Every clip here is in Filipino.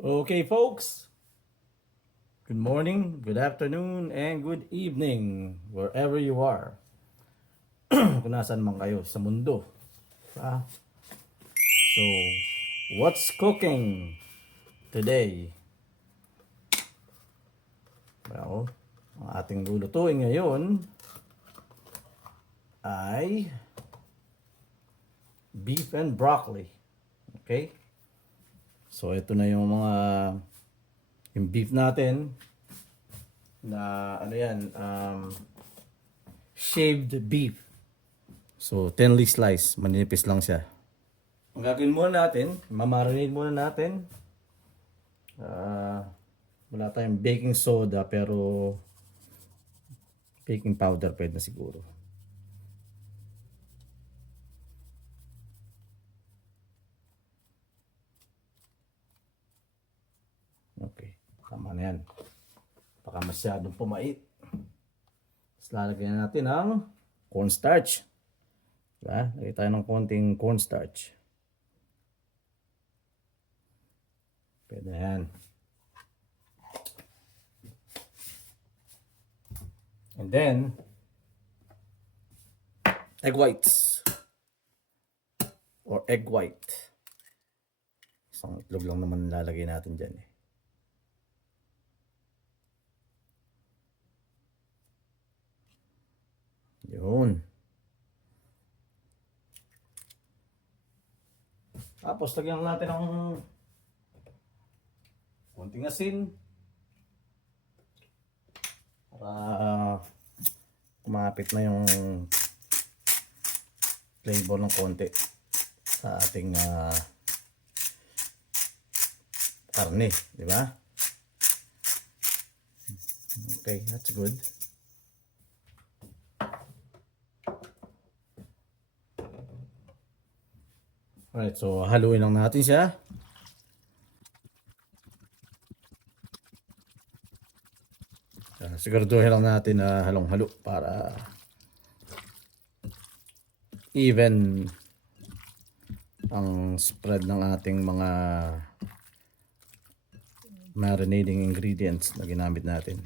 Okay, folks. Good morning, good afternoon, and good evening, wherever you are. Kung nasan man kayo sa mundo. Ah, so, what's cooking today? Well, ang ating lulutuin ngayon ay beef and broccoli. Okay? So, ito na yung beef natin na ano yan, shaved beef. So, thinly sliced. Manipis lang siya. Ang gagawin muna natin, mamarinate muna natin. Wala tayong baking soda pero baking powder pwede na siguro. Okay, tama na yan. Baka masyadong pumait. Tapos lalagyan natin ng cornstarch. Diba? Lagyan tayo ng konting cornstarch. Pwede na yan. And then, egg whites. Or egg white. Isang itlog lang naman lalagay natin dyan eh. Yun. Tapos lagyan natin ng konting asin. Para kumapit na yung flavor ng konti sa ating karne, di ba? Okay, that's good. Alright, so haluin lang natin siya. Siguraduhin lang natin na halong-halo para even ang spread ng ating mga marinating ingredients na ginamit natin.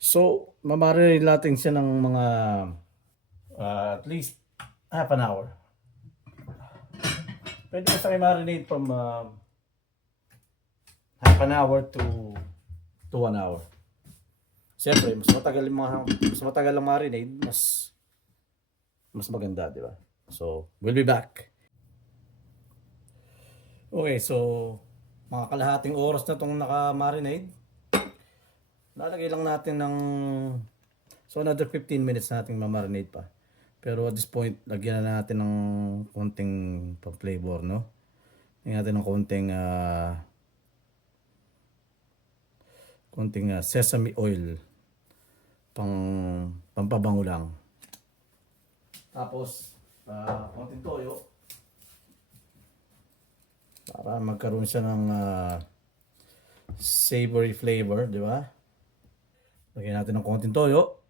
So, mamarinate natin siya ng mga at least half an hour. Pwede mo sa marinate from half an hour to 1 hour. Siyempre, mas matagal ang marinade, mas maganda, di ba? So, we'll be back. Okay, so mga kalahating oras na itong naka-marinade. Lalagay lang natin ng another 15 minutes nating ma-marinate pa. Pero at this point, lagyan na natin ng konting pa-flavor, no? Lagyan natin ng konting sesame oil. Pampabango lang. Tapos, konting toyo. Para magkaroon siya ng savory flavor, di ba? Lagyan natin ng konting toyo.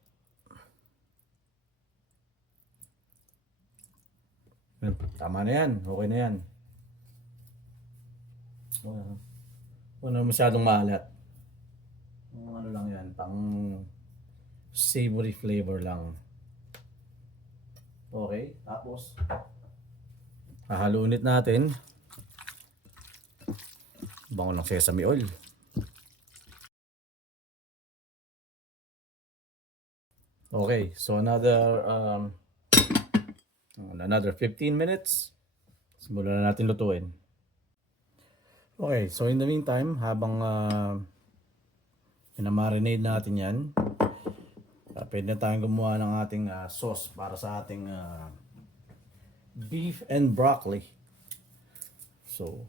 Tama na yan. Okay na yan. Huwag na masyadong maalat. Ano lang yan. Pang savory flavor lang. Okay. Tapos, hahaluin natin. Bango ng sesame oil. Okay. So, another 15 minutes. Simulan na natin lutuin. Okay, so in the meantime, habang pinamarinade natin yan, pwede na tayong gumawa ng ating sauce para sa ating beef and broccoli. So,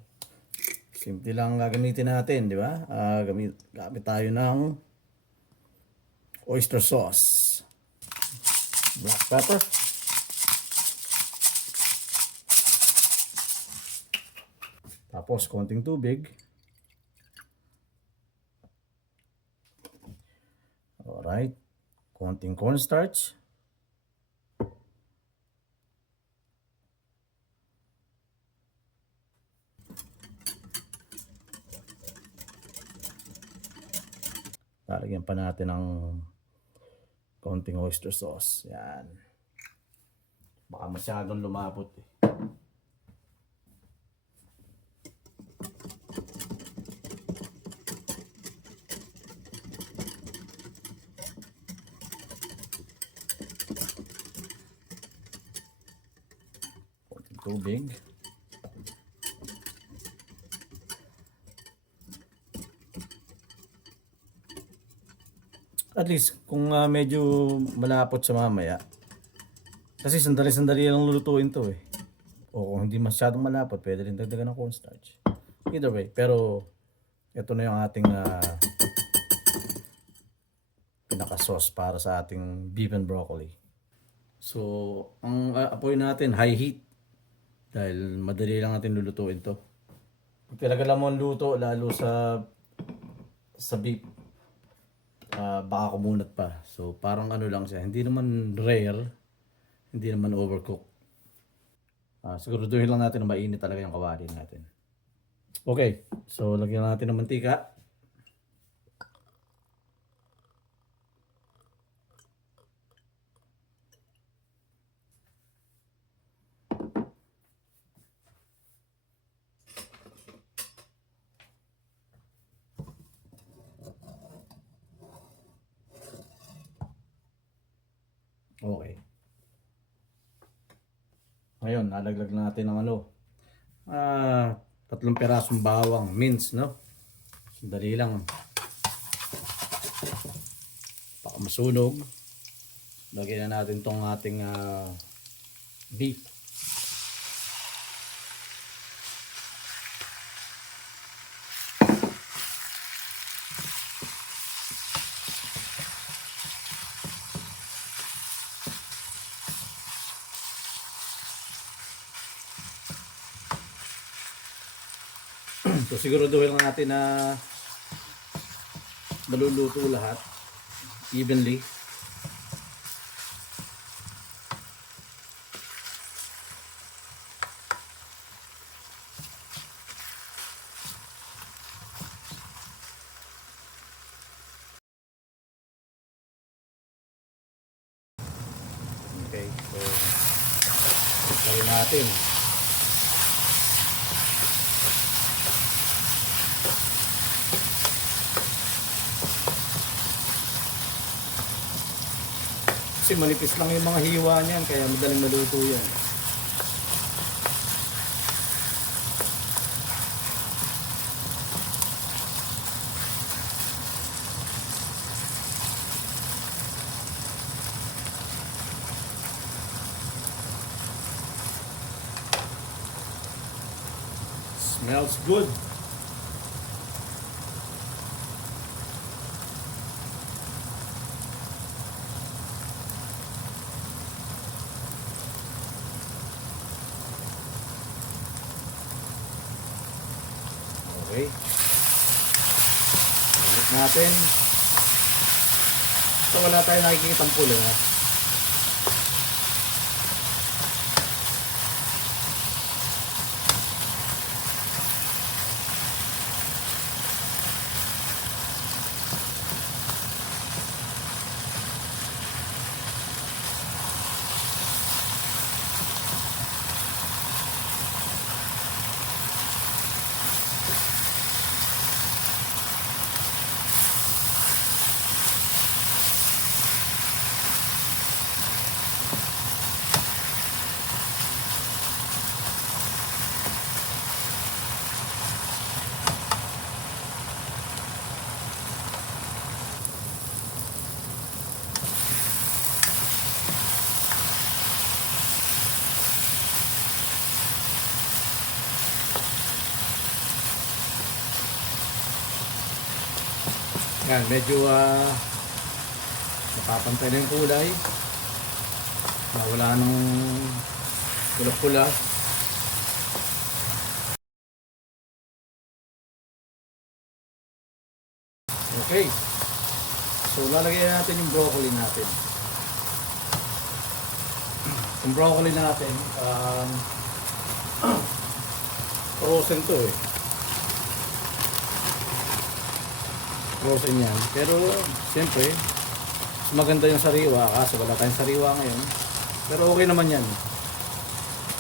simple lang gagamitin natin, di ba? Gamit tayo ng oyster sauce, black pepper, tapos konting tubig. Alright. Konting cornstarch. Lalagyan pa natin ng konting oyster sauce. Yan. Baka masyadong lumapot eh. Konting tubig. At least kung medyo malapot sa mamaya, kasi sandali-sandali lang lulutuin to eh. O kung hindi masyadong malapot, pwede rin dagdagan ng cornstarch. Either way, pero ito na yung ating pinaka-sauce para sa ating beef and broccoli. So, ang apoy natin, high heat. Dahil madali lang natin lulutuin to. Pag talaga lang mo ang luto, lalo sa beef, baka kumunat pa. So, parang ano lang siya. Hindi naman rare, hindi naman overcook. Siguraduhin lang natin na mainit talaga yung kawali natin. Okay, so lagyan natin ng mantika. Okay. Ngayon, nalaglag natin ng 3 pirasong bawang, mince, no? Sandali lang. Baka masunog. Lagyan na natin tong ating beef. So siguraduhin lang natin na maluluto lahat evenly. Okay, so ito natin. Kasi manipis lang yung mga hiwa niyan, kaya madaling maluto yan. Smells good. Okay. Ulit natin. So wala tayo nakikita ang pula na. Yan, medyo napapantay na yung kulay. Wala nang pula-pula. Okay. So lalagyan natin yung broccoli natin. Yung broccoli natin, frozen to eh. frozen yan. Pero, siyempre, maganda yung sariwa, kaso wala tayong sariwa ngayon. Pero okay naman yan.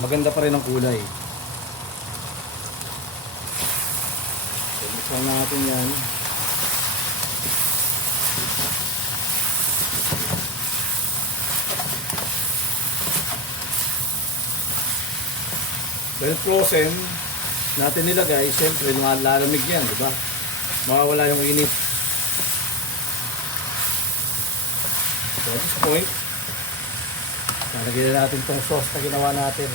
Maganda pa rin ang kulay. So, mix lang natin yan. Well, frozen natin nilagay, siyempre lalamig yan, di ba? Mawawala yung init. So at this point, lalagyan natin tong sauce na ginawa natin.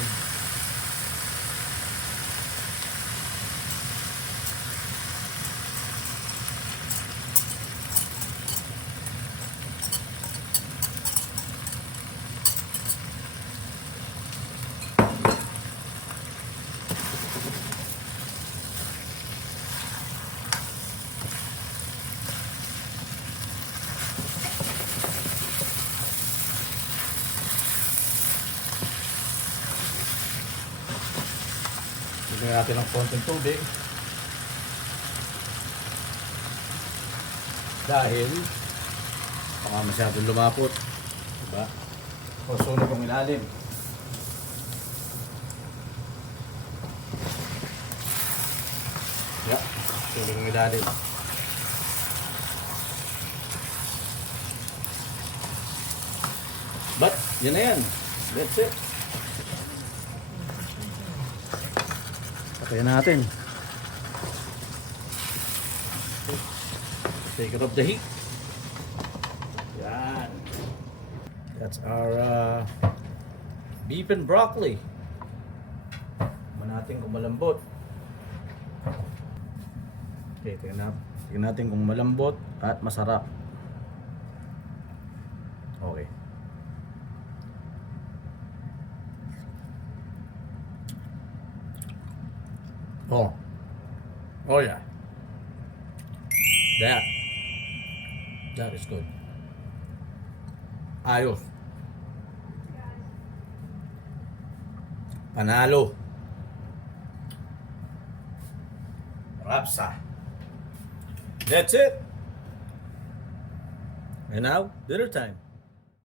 Lagyan natin ng konting tubig. Dahil baka masyadong lumapot. Diba? O sunog ang ilalim. Yeah, sunog ang ilalim. But, yun na yan. That's it. Patayin natin. Take it off the heat. Yan. That's our beef and broccoli. Natin kung malambot. Okay, tingnan natin kung malambot at masarap. Okay. Oh. Oh yeah. That is good. Ayos. Panalo. Rapsa. That's it. And now, dinner time.